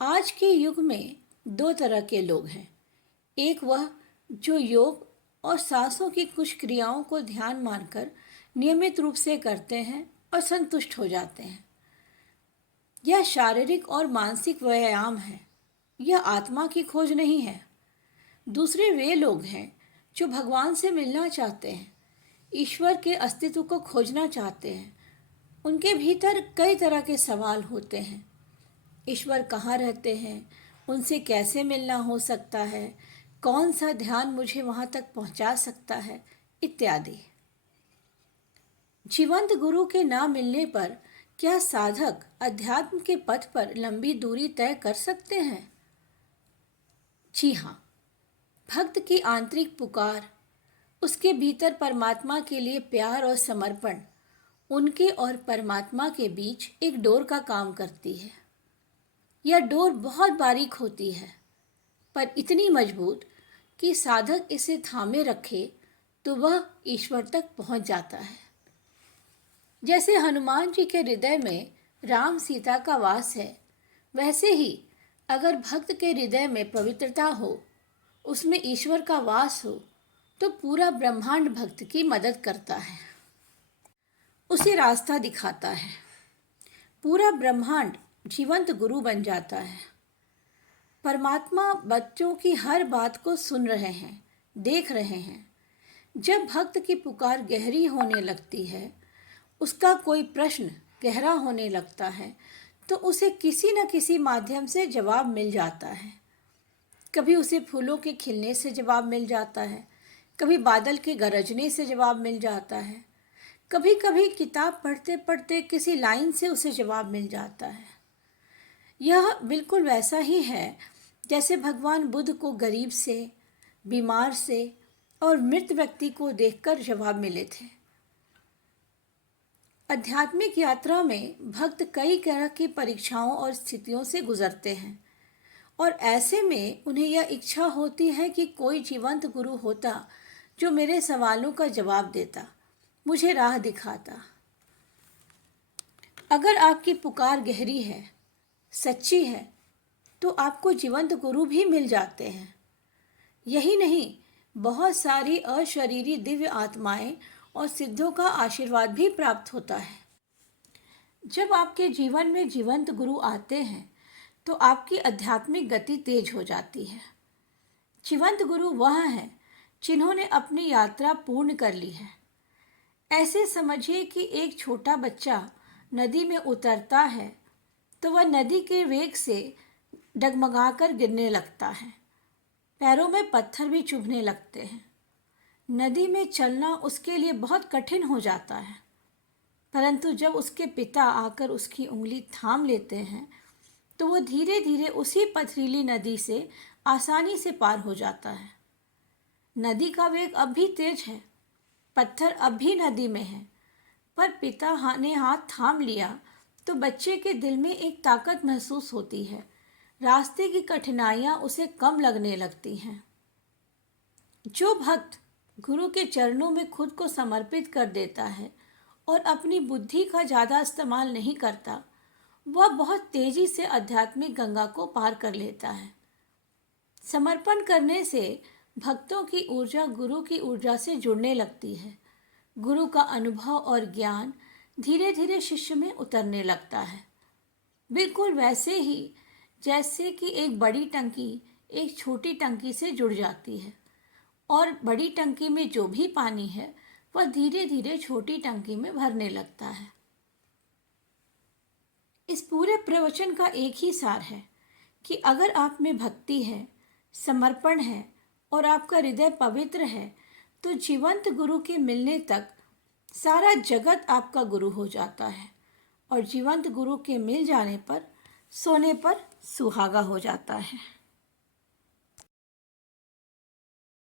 आज के युग में दो तरह के लोग हैं। एक वह जो योग और सांसों की कुछ क्रियाओं को ध्यान मानकर नियमित रूप से करते हैं और संतुष्ट हो जाते हैं। यह शारीरिक और मानसिक व्यायाम है, यह आत्मा की खोज नहीं है। दूसरे वे लोग हैं जो भगवान से मिलना चाहते हैं, ईश्वर के अस्तित्व को खोजना चाहते हैं। उनके भीतर कई तरह के सवाल होते हैं। ईश्वर कहाँ रहते हैं, उनसे कैसे मिलना हो सकता है, कौन सा ध्यान मुझे वहाँ तक पहुँचा सकता है, इत्यादि। जीवंत गुरु के ना मिलने पर क्या साधक अध्यात्म के पथ पर लंबी दूरी तय कर सकते हैं? जी हाँ। भक्त की आंतरिक पुकार, उसके भीतर परमात्मा के लिए प्यार और समर्पण, उनके और परमात्मा के बीच एक डोर का काम करती है। यह डोर बहुत बारीक होती है, पर इतनी मजबूत कि साधक इसे थामे रखे तो वह ईश्वर तक पहुंच जाता है। जैसे हनुमान जी के हृदय में राम सीता का वास है, वैसे ही अगर भक्त के हृदय में पवित्रता हो, उसमें ईश्वर का वास हो, तो पूरा ब्रह्मांड भक्त की मदद करता है, उसे रास्ता दिखाता है। पूरा ब्रह्मांड जीवंत गुरु बन जाता है। परमात्मा बच्चों की हर बात को सुन रहे हैं, देख रहे हैं। जब भक्त की पुकार गहरी होने लगती है, उसका कोई प्रश्न गहरा होने लगता है, तो उसे किसी न किसी माध्यम से जवाब मिल जाता है। कभी उसे फूलों के खिलने से जवाब मिल जाता है, कभी बादल के गरजने से जवाब मिल जाता है, कभी कभी किताब पढ़ते पढ़ते किसी लाइन से उसे जवाब मिल जाता है। यह बिल्कुल वैसा ही है जैसे भगवान बुद्ध को गरीब से, बीमार से और मृत व्यक्ति को देखकर जवाब मिले थे। आध्यात्मिक यात्रा में भक्त कई तरह की परीक्षाओं और स्थितियों से गुजरते हैं, और ऐसे में उन्हें यह इच्छा होती है कि कोई जीवंत गुरु होता जो मेरे सवालों का जवाब देता, मुझे राह दिखाता। अगर आपकी पुकार गहरी है, सच्ची है, तो आपको जीवंत गुरु भी मिल जाते हैं। यही नहीं, बहुत सारी अशरीरी दिव्य आत्माएं और सिद्धों का आशीर्वाद भी प्राप्त होता है। जब आपके जीवन में जीवंत गुरु आते हैं तो आपकी आध्यात्मिक गति तेज हो जाती है। जीवंत गुरु वह हैं जिन्होंने अपनी यात्रा पूर्ण कर ली है। ऐसे समझिए कि एक छोटा बच्चा नदी में उतरता है तो वह नदी के वेग से डगमगाकर गिरने लगता है, पैरों में पत्थर भी चुभने लगते हैं। नदी में चलना उसके लिए बहुत कठिन हो जाता है, परंतु जब उसके पिता आकर उसकी उंगली थाम लेते हैं तो वह धीरे धीरे उसी पथरीली नदी से आसानी से पार हो जाता है। नदी का वेग अब भी तेज है, पत्थर अब भी नदी में है, पर पिता ने हाथ थाम लिया तो बच्चे के दिल में एक ताकत महसूस होती है। रास्ते की कठिनाइयाँ उसे कम लगने लगती हैं। जो भक्त गुरु के चरणों में खुद को समर्पित कर देता है और अपनी बुद्धि का ज़्यादा इस्तेमाल नहीं करता, वह बहुत तेजी से आध्यात्मिक गंगा को पार कर लेता है। समर्पण करने से भक्तों की ऊर्जा गुरु की ऊर्जा से जुड़ने लगती है। गुरु का अनुभव और ज्ञान धीरे धीरे शिष्य में उतरने लगता है, बिल्कुल वैसे ही जैसे कि एक बड़ी टंकी एक छोटी टंकी से जुड़ जाती है, और बड़ी टंकी में जो भी पानी है वह धीरे धीरे छोटी टंकी में भरने लगता है। इस पूरे प्रवचन का एक ही सार है कि अगर आप में भक्ति है, समर्पण है और आपका हृदय पवित्र है, तो जीवंत गुरु के मिलने तक सारा जगत आपका गुरु हो जाता है, और जीवंत गुरु के मिल जाने पर सोने पर सुहागा हो जाता है।